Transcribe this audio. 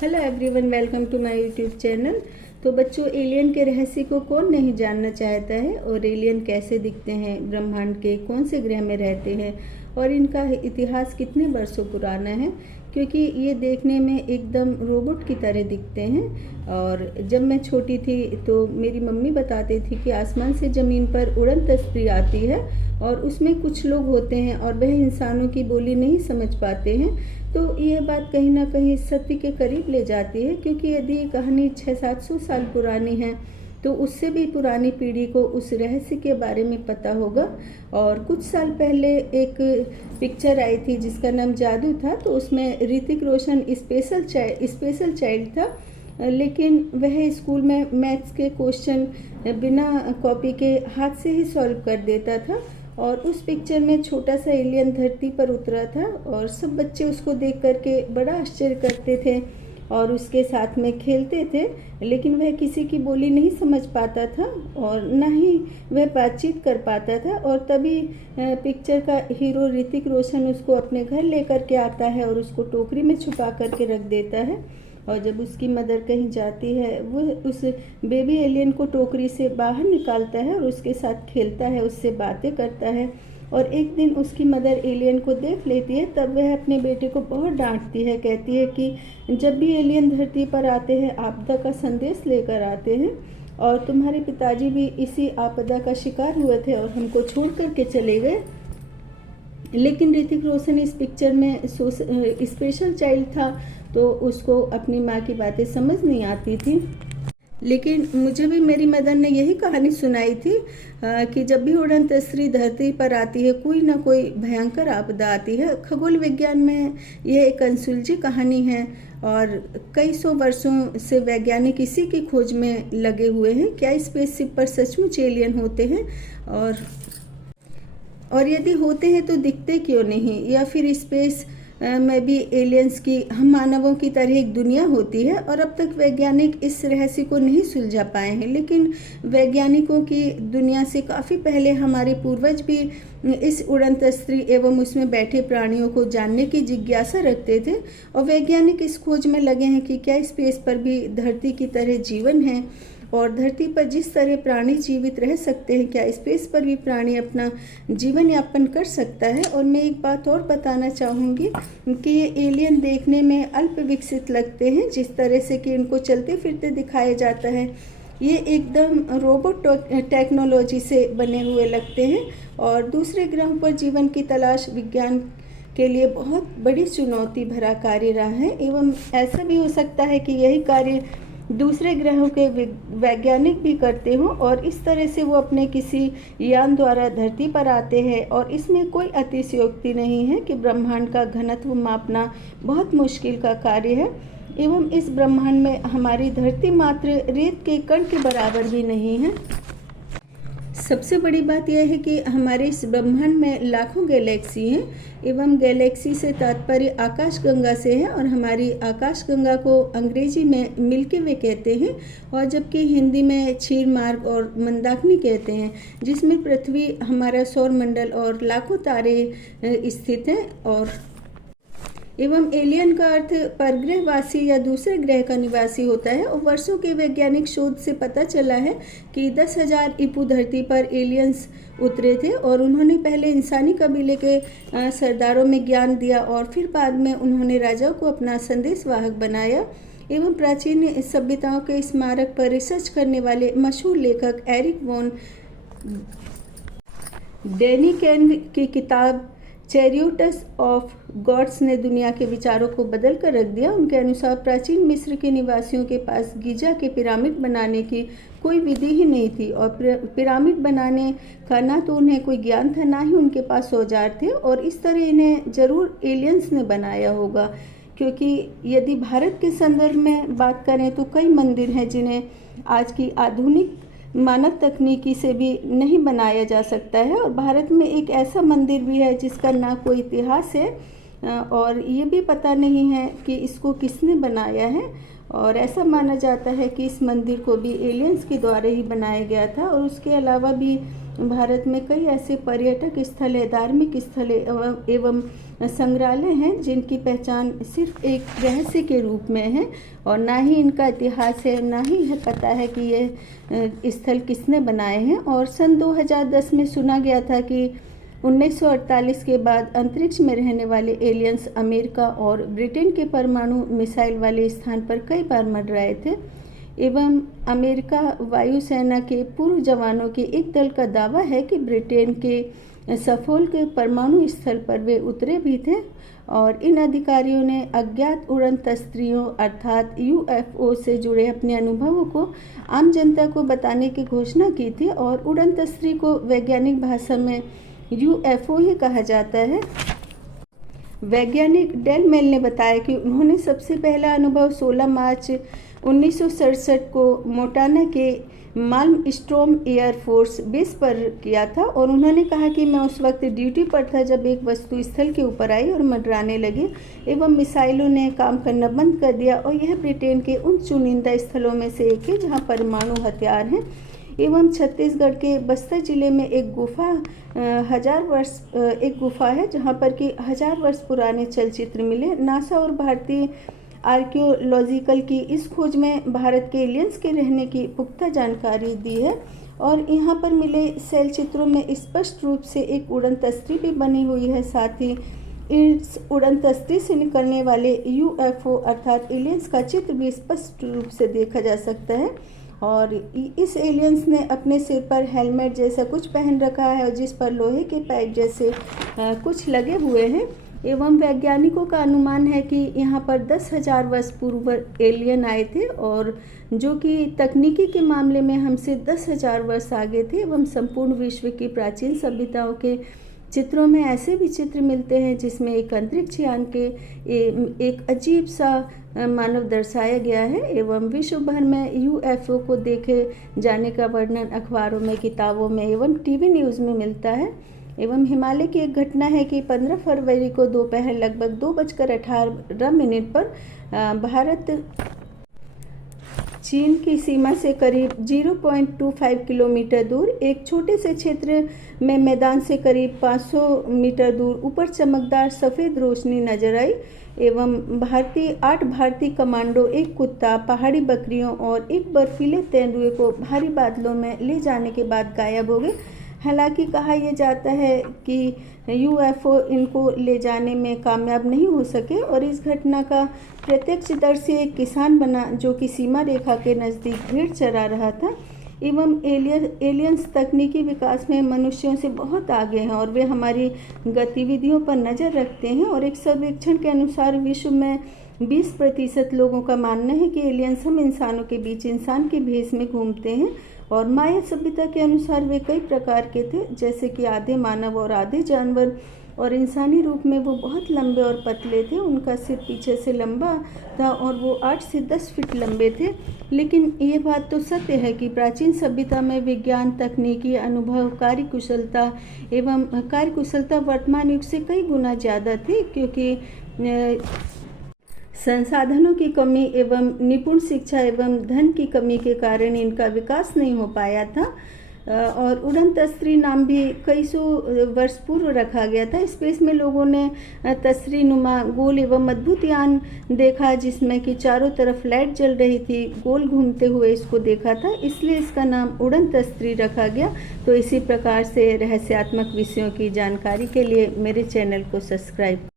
Hello everyone, welcome to my YouTube channel. तो बच्चों, alien के रहस्य को कौन नहीं जानना चाहता है, और एलियन कैसे दिखते हैं, ब्रह्मांड के कौन से ग्रह में रहते हैं और इनका इतिहास कितने वर्षों पुराना है, क्योंकि ये देखने में एकदम रोबोट की तरह दिखते हैं। और जब मैं छोटी थी तो मेरी मम्मी बताती थी कि आसमान से ज़मीन पर उड़न तस्वीर आती है और उसमें कुछ लोग होते हैं और वह इंसानों की बोली नहीं समझ पाते हैं। तो यह बात कहीं ना कहीं सत्य के करीब ले जाती है, क्योंकि यदि ये कहानी 600-700 साल पुरानी है तो उससे भी पुरानी पीढ़ी को उस रहस्य के बारे में पता होगा। और कुछ साल पहले एक पिक्चर आई थी जिसका नाम जादू था, तो उसमें ऋतिक रोशन स्पेशल चाइल्ड था, लेकिन वह स्कूल में मैथ्स के क्वेश्चन बिना कॉपी के हाथ से ही सॉल्व कर देता था। और उस पिक्चर में छोटा सा एलियन धरती पर उतरा था और सब बच्चे उसको देख करके बड़ा आश्चर्य करते थे और उसके साथ में खेलते थे, लेकिन वह किसी की बोली नहीं समझ पाता था और न ही वह बातचीत कर पाता था। और तभी पिक्चर का हीरो ऋतिक रोशन उसको अपने घर लेकर के आता है और उसको टोकरी में छुपा करके रख देता है। और जब उसकी मदर कहीं जाती है, वह उस बेबी एलियन को टोकरी से बाहर निकालता है और उसके साथ खेलता है, उससे बातें करता है। और एक दिन उसकी मदर एलियन को देख लेती है, तब वह अपने बेटे को बहुत डांटती है, कहती है कि जब भी एलियन धरती पर आते हैं आपदा का संदेश लेकर आते हैं, और तुम्हारे पिताजी भी इसी आपदा का शिकार हुए थे और हमको छोड़ करके चले गए। लेकिन ऋतिक रोशन इस पिक्चर में स्पेशल चाइल्ड था, तो उसको अपनी माँ की बातें समझ नहीं आती थी। लेकिन मुझे भी मेरी मदर ने यही कहानी सुनाई थी कि जब भी उड़न तस्वीर धरती पर आती है, कोई ना कोई भयंकर आपदा आती है। खगोल विज्ञान में यह एक अनसुलझी कहानी है और कई सौ वर्षों से वैज्ञानिक इसी की खोज में लगे हुए हैं। क्या स्पेसशिप पर सचमुच एलियन होते हैं, और यदि होते हैं तो दिखते क्यों नहीं, या फिर स्पेस में भी एलियंस की हम मानवों की तरह एक दुनिया होती है। और अब तक वैज्ञानिक इस रहस्य को नहीं सुलझा पाए हैं, लेकिन वैज्ञानिकों की दुनिया से काफ़ी पहले हमारे पूर्वज भी इस उड़न तस्वीर एवं उसमें बैठे प्राणियों को जानने की जिज्ञासा रखते थे। और वैज्ञानिक इस खोज में लगे हैं कि क्या स्पेस पर भी धरती की तरह जीवन है, और धरती पर जिस तरह प्राणी जीवित रह सकते हैं, क्या स्पेस पर भी प्राणी अपना जीवन यापन कर सकता है। और मैं एक बात और बताना चाहूँगी कि ये एलियन देखने में अल्प विकसित लगते हैं, जिस तरह से कि इनको चलते फिरते दिखाया जाता है, ये एकदम रोबोट टेक्नोलॉजी से बने हुए लगते हैं। और दूसरे ग्रहों पर जीवन की तलाश विज्ञान के लिए बहुत बड़ी चुनौती भरा कार्य रहा है, एवं ऐसा भी हो सकता है कि यही कार्य दूसरे ग्रहों के वैज्ञानिक भी करते हों, और इस तरह से वो अपने किसी यान द्वारा धरती पर आते हैं। और इसमें कोई अतिशयोक्ति नहीं है कि ब्रह्मांड का घनत्व मापना बहुत मुश्किल का कार्य है, एवं इस ब्रह्मांड में हमारी धरती मात्र रेत के कण के बराबर भी नहीं है। सबसे बड़ी बात यह है कि हमारे इस ब्रह्मांड में लाखों गैलेक्सी हैं, एवं गैलेक्सी से तात्पर्य आकाशगंगा से है, और हमारी आकाशगंगा को अंग्रेजी में मिल्की वे कहते हैं, और जबकि हिंदी में क्षीर मार्ग और मंदाकिनी कहते हैं, जिसमें पृथ्वी, हमारा सौरमंडल और लाखों तारे स्थित हैं। और एवं एलियन का अर्थ परग्रहवासी या दूसरे ग्रह का निवासी होता है। और वर्षों के वैज्ञानिक शोध से पता चला है कि 10,000 ईपू धरती पर एलियंस उतरे थे, और उन्होंने पहले इंसानी कबीले के सरदारों में ज्ञान दिया, और फिर बाद में उन्होंने राजाओं को अपना संदेशवाहक बनाया। एवं प्राचीन सभ्यताओं के स्मारक पर रिसर्च करने वाले मशहूर लेखक एरिक वॉन डेनिकेन की किताब चैरियट्स ऑफ गॉड्स ने दुनिया के विचारों को बदल कर रख दिया। उनके अनुसार प्राचीन मिस्र के निवासियों के पास गीजा के पिरामिड बनाने की कोई विधि ही नहीं थी, और पिरामिड बनाने का ना तो उन्हें कोई ज्ञान था, ना ही उनके पास औजार थे, और इस तरह इन्हें जरूर एलियंस ने बनाया होगा। क्योंकि यदि भारत के संदर्भ में बात करें तो कई मंदिर हैं जिन्हें आज की आधुनिक मानव तकनीकी से भी नहीं बनाया जा सकता है। और भारत में एक ऐसा मंदिर भी है जिसका ना कोई इतिहास है और ये भी पता नहीं है कि इसको किसने बनाया है। और ऐसा माना जाता है कि इस मंदिर को भी एलियंस के द्वारा ही बनाया गया था। और उसके अलावा भी भारत में कई ऐसे पर्यटक स्थल है, धार्मिक स्थल एवं संग्रहालय हैं जिनकी पहचान सिर्फ एक रहस्य के रूप में है और ना ही इनका इतिहास है, ना ही है पता है कि ये स्थल किसने बनाए हैं। और सन 2010 में सुना गया था कि 1948 के बाद अंतरिक्ष में रहने वाले एलियंस अमेरिका और ब्रिटेन के परमाणु मिसाइल वाले स्थान पर कई बार मंडराए थे एवं अमेरिका वायुसेना के पूर्व जवानों के एक दल का दावा है कि ब्रिटेन के सफोल्क परमाणु स्थल पर वे उतरे भी थे। और इन अधिकारियों ने अज्ञात उड़न तस्त्रियों अर्थात UFO से जुड़े अपने अनुभवों को आम जनता को बताने की घोषणा की थी। और उड़न तस्त्री को वैज्ञानिक भाषा में UFO ही कहा जाता है। वैज्ञानिक डेल मेल ने बताया कि उन्होंने सबसे पहला अनुभव 16 मार्च 1967 को मोंटाना के माल्मस्ट्रोम एयरफोर्स बेस पर किया था। और उन्होंने कहा कि मैं उस वक्त ड्यूटी पर था जब एक वस्तु स्थल के ऊपर आई और मंडराने लगी एवं मिसाइलों ने काम करना बंद कर दिया। और यह ब्रिटेन के उन चुनिंदा स्थलों में से एक है जहां परमाणु हथियार हैं। एवं छत्तीसगढ़ के बस्तर जिले में एक गुफा है जहां पर कि 1000 वर्ष पुराने चलचित्र मिले। नासा और भारतीय आर्कियोलॉजिकल की इस खोज में भारत के एलियंस के रहने की पुख्ता जानकारी दी है। और यहाँ पर मिले सेल चित्रों में स्पष्ट रूप से एक उड़न तस्त्री भी बनी हुई है। साथ ही इस उड़न तस्त्री से निकलने वाले UFO अर्थात एलियंस का चित्र भी स्पष्ट रूप से देखा जा सकता है। और इस एलियंस ने अपने सिर पर हेलमेट जैसा कुछ पहन रखा है और जिस पर लोहे के पाइप जैसे कुछ लगे हुए हैं। एवं वैज्ञानिकों का अनुमान है कि यहाँ पर 10,000 वर्ष पूर्व एलियन आए थे और जो कि तकनीकी के मामले में हमसे 10,000 वर्ष आगे थे। एवं संपूर्ण विश्व की प्राचीन सभ्यताओं के चित्रों में ऐसे भी चित्र मिलते हैं जिसमें एक अंतरिक्ष यान के एक अजीब सा मानव दर्शाया गया है। एवं विश्व भर में UFO को देखे जाने का वर्णन अखबारों में, किताबों में एवं टीवी न्यूज़ में मिलता है। एवं हिमालय की एक घटना है कि 15 फरवरी को दोपहर लगभग 2:18 पर भारत चीन की सीमा से करीब 0.25 किलोमीटर दूर एक छोटे से क्षेत्र में मैदान से करीब 500 मीटर दूर ऊपर चमकदार सफ़ेद रोशनी नजर आई। एवं 8 भारतीय कमांडो, एक कुत्ता, पहाड़ी बकरियों और एक बर्फीले तेंदुए को भारी बादलों में ले जाने के बाद गायब हो गए। हालांकि कहा यह जाता है कि UFO इनको ले जाने में कामयाब नहीं हो सके। और इस घटना का प्रत्यक्षदर्शी एक किसान बना जो कि सीमा रेखा के नज़दीक भेड़ चरा रहा था। एवं एलियंस तकनीकी विकास में मनुष्यों से बहुत आगे हैं और वे हमारी गतिविधियों पर नज़र रखते हैं। और एक सर्वेक्षण के अनुसार विश्व में 20% लोगों का मानना है कि एलियंस हम इंसानों के बीच इंसान के भेष में घूमते हैं। और माया सभ्यता के अनुसार वे कई प्रकार के थे, जैसे कि आधे मानव और आधे जानवर। और इंसानी रूप में वो बहुत लंबे और पतले थे, उनका सिर पीछे से लंबा था और वो 8 से 10 फीट लंबे थे। लेकिन ये बात तो सत्य है कि प्राचीन सभ्यता में विज्ञान, तकनीकी अनुभव, कार्यकुशलता वर्तमान युग से कई गुना ज़्यादा थी, क्योंकि संसाधनों की कमी एवं निपुण शिक्षा एवं धन की कमी के कारण इनका विकास नहीं हो पाया था। और उड़न तस्त्री नाम भी कई सौ वर्ष पूर्व रखा गया था। स्पेस में लोगों ने तस्री नुमा गोल एवं अद्भुत यान देखा जिसमें कि चारों तरफ लाइट जल रही थी, गोल घूमते हुए इसको देखा था, इसलिए इसका नाम उड़न तस्त्री रखा गया। तो इसी प्रकार से रहस्यात्मक विषयों की जानकारी के लिए मेरे चैनल को सब्सक्राइब